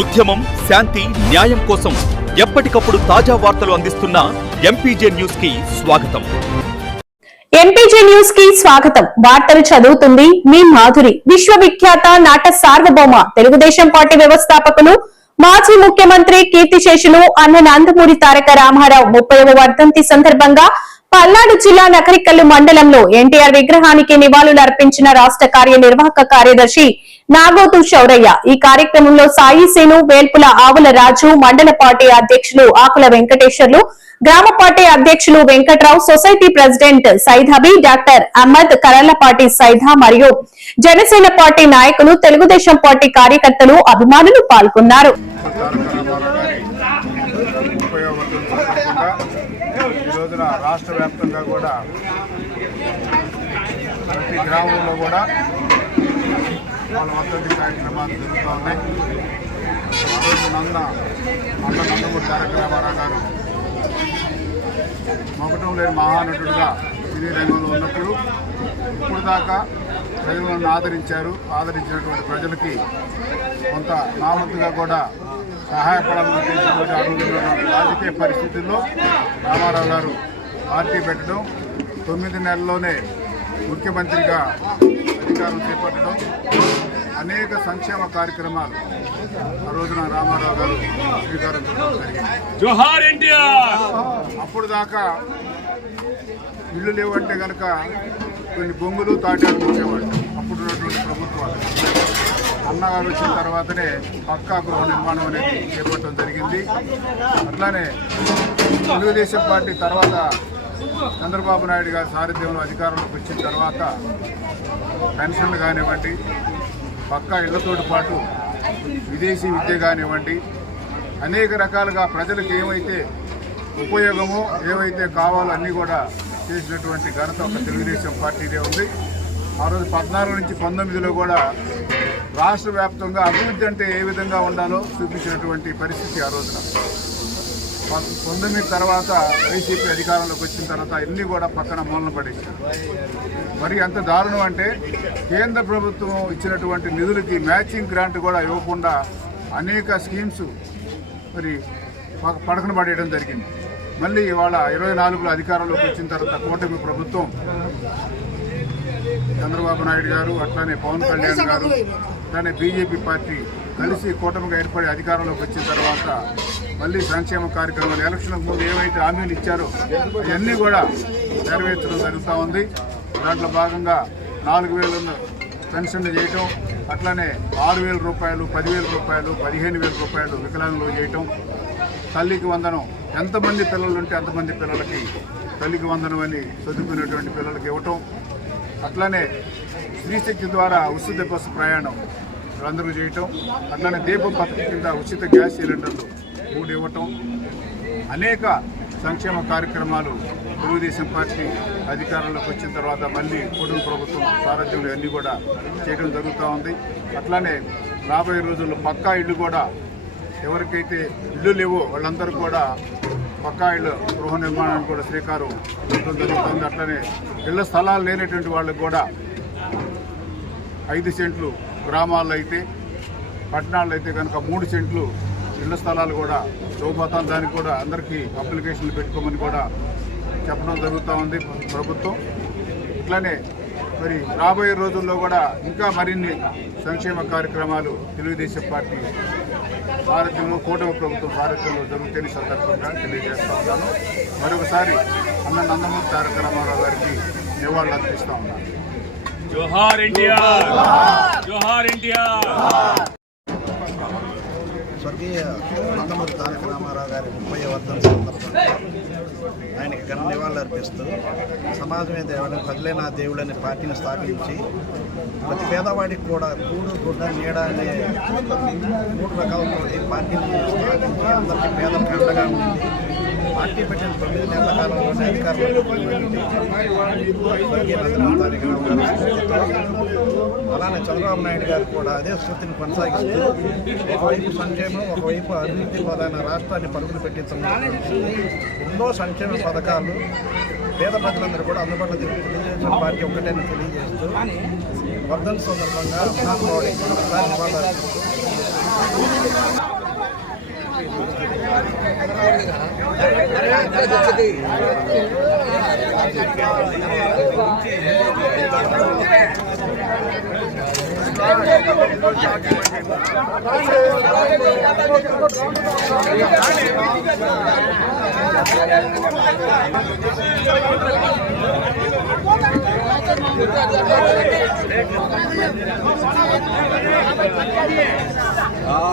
ఉద్యమం శాంతి న్యాయం కోసం ఎప్పటికప్పుడు తాజా వార్తలు అందిస్తున్న ఎంపీజే న్యూస్కి స్వాగతం. ఎంపీజే న్యూస్కి స్వాగతం. వార్తలు చదువుతుంది మీ మాధురి. విశ్వవిఖ్యాత నాట సార్వభౌమ. తెలుగుదేశం పార్టీ వ్యవస్థాపకులు మాజీ ముఖ్యమంత్రి కీర్తిశేషులు అన్న నందమూరి తారక రామారావు. ముప్పైవ వర్ధంతి సందర్భంగా పల్నాడు జిల్లా నకరికల్లు మండలంలో ఎన్టీఆర్ విగ్రహానికి నివాళులు అర్పించిన రాష్ట్ర కార్యనిర్వాహక కార్యదర్శి నాగోతు శౌరయ్య. ఈ కార్యక్రమంలో సాయి సేను వేల్పుల ఆవుల రాజు మండల పార్టీ అధ్యక్షులు ఆకుల వెంకటేశ్వర్లు గ్రామ పార్టీ అధ్యక్షులు Venkatrao society president Saidabi doctor Ahmad Karallapati Saida మరియు జనసేన పార్టీ నాయకులు తెలుగుదేశం పార్టీ కార్యకర్తలు అభిమానులు పాల్గొన్నారు. రాష్ట్ర వ్యాప్తంగా కూడా ప్రతి గ్రామంలో కూడా వాళ్ళ వర్ధంతి కార్యక్రమాలు జరుగుతూ ఉన్నాయి ఆ రోజు నంద అన్న నందమూరి తారక రామారావు గారు మొగటం లేని మహానటుడుగా సినీ రంగంలో ఉన్నప్పుడు ఇప్పుడు దాకా ప్రజలను ఆదరించారు. ఆదరించినటువంటి ప్రజలకి కొంత నామంతుగా కూడా సహాయపడాలని ఉద్దేశించి రాజకీయ పరిస్థితుల్లో రామారావు గారు పార్టీ పెట్టడం తొమ్మిది నెలల్లోనే ముఖ్యమంత్రిగా అధికారం చేపట్టడం అనేక సంక్షేమ కార్యక్రమాలు ఆ రోజున రామారావు గారు చుట్టడం జరిగింది. అప్పుడు దాకా ఇల్లు లేవంటే కనుక కొన్ని బొంగులు తాటాలు వచ్చేవాళ్ళు అప్పుడు ఉన్నటువంటి ప్రభుత్వాలు. అన్నగారు వచ్చిన తర్వాతనే పక్కా గృహ నిర్మాణం అనేది చేపట్టడం జరిగింది. అట్లానే తెలుగుదేశం పార్టీ తర్వాత చంద్రబాబు నాయుడు గారి సారథ్యంలో అధికారంలోకి వచ్చిన తర్వాత పెన్షన్లు కానివ్వండి పక్కా ఇళ్ళతోటి పాటు విదేశీ విద్య కానివ్వండి అనేక రకాలుగా ప్రజలకు ఏమైతే ఉపయోగమో ఏవైతే కావాలో అన్నీ కూడా చేసినటువంటి ఘనత ఒక తెలుగుదేశం పార్టీదే ఉంది. ఆ రోజు పద్నాలుగు నుంచి పంతొమ్మిదిలో కూడా రాష్ట్ర వ్యాప్తంగా అభివృద్ధి అంటే ఏ విధంగా ఉండాలో చూపించినటువంటి పరిస్థితి ఆ రోజున. పంతొమ్మిది తర్వాత వైసీపీ అధికారంలోకి వచ్చిన తర్వాత అన్నీ కూడా పక్కన మూలన పడేశారు. మరి ఎంత దారుణం అంటే కేంద్ర ప్రభుత్వం ఇచ్చినటువంటి నిధులకి మ్యాచింగ్ గ్రాంట్ కూడా ఇవ్వకుండా అనేక స్కీమ్స్ మరి ప- పడకన పడేయడం జరిగింది. మళ్ళీ ఇవాళ ఇరవై నాలుగులో అధికారంలోకి వచ్చిన తర్వాత కూటమి ప్రభుత్వం చంద్రబాబు నాయుడు గారు అట్లానే పవన్ కళ్యాణ్ గారు అట్లానే బీజేపీ పార్టీ కలిసి కూటమిగా ఏర్పడి అధికారంలోకి వచ్చిన తర్వాత మళ్ళీ సంక్షేమ కార్యక్రమాలు ఎలక్షన్లకు ముందు ఏవైతే హామీలు ఇచ్చారో అవన్నీ కూడా నెరవేర్చడం జరుగుతూ ఉంది. దాంట్లో భాగంగా నాలుగు వేలు పెన్షన్లు చేయటం అట్లానే ఆరు వేల రూపాయలు పదివేల రూపాయలు పదిహేను వేల రూపాయలు వికలాంగులు చేయటం తల్లికి వందనం. ఎంతమంది పిల్లలు ఉంటే అంతమంది పిల్లలకి తల్లికి వందనం అని చదువుకునేటువంటి పిల్లలకి ఇవ్వటం. అట్లానే స్త్రీశక్తి ద్వారా ఉచిత బస్సు ప్రయాణం. అందరూ చేయటం అట్లానే దీపం పథకం కింద ఉచిత గ్యాస్ సిలిండర్లు మూడు ఇవ్వటం అనేక సంక్షేమ కార్యక్రమాలు తెలుగుదేశం పార్టీ అధికారంలోకి వచ్చిన తర్వాత మళ్ళీ కుటుంబ ప్రభుత్వం సారథ్యంలో అన్నీ కూడా చేయడం జరుగుతూ ఉంది. అట్లానే రాబోయే రోజుల్లో పక్కా ఇళ్ళు కూడా ఎవరికైతే ఇల్లు లేవో వాళ్ళందరూ కూడా పక్కా ఇళ్ళు గృహ నిర్మాణానికి కూడా శ్రీకారం చుట్టడం జరుగుతుంది. అట్లనే ఇళ్ళ స్థలాలు లేనటువంటి వాళ్ళకు కూడా ఐదు సెంట్లు గ్రామాల్లో అయితే పట్టణాల్లో అయితే కనుక మూడు సెంట్లు ఇళ్ళ స్థలాలు కూడా చూపోతాం దానికి కూడా అందరికీ అప్లికేషన్లు పెట్టుకోమని కూడా చెప్పడం జరుగుతూ ఉంది ప్రభుత్వం. ఇట్లానే మరి రాబోయే రోజుల్లో కూడా ఇంకా మరిన్ని సంక్షేమ కార్యక్రమాలు తెలుగుదేశం పార్టీ భారతంలో కూటమి ప్రభుత్వం భారతంలో జరుగుతున్న సందర్భంగా తెలియజేస్తూ ఉన్నాను. మరొకసారి అన్న నందమూరి తారక రామారావు గారికి నివాళులు అర్పిస్తా ఉన్నాను. జోహార్ ఎన్టీఆర్. జోహార్. ఎన్టీఆర్. స్వర్గీయ నందమూరి తారక రామారావు గారి ముప్పై వర్ధంతి సందర్భంగా ఆయనకి ఘన నివాళులు అర్పిస్తూ సమాజమే దేవుడు ప్రజలే నా దేవుడనే పార్టీని స్థాపించి ప్రతి పేదవాడికి కూడా కూడు గుడ్డ నీడ అనే మూడు రకాలతో ఈ పార్టీని స్థాపించి అందరికీ పేదలకు అండగా ఉంది పార్టీ పెట్టిన తొమ్మిది నెలల కాలంలో అధికారంలోకి అలానే చంద్రబాబు నాయుడు గారు కూడా అదే స్థితిని కొనసాగిస్తూ ఒకవైపు సంక్షేమం ఒకవైపు అభివృద్ధి ప్రధాన రాష్ట్రాన్ని పరుగులు పెట్టిస్తున్నారు ఎన్నో సంక్షేమ పథకాలు పేద ప్రజలందరూ కూడా అందుబాటులో తెలుగుదేశం పార్టీ ఒక్కటేని తెలియజేస్తూ వర్ధన్ సందర్భంగా మహానుభావుడికి మరొకసారి నివాళులర్పిస్తూ ಆ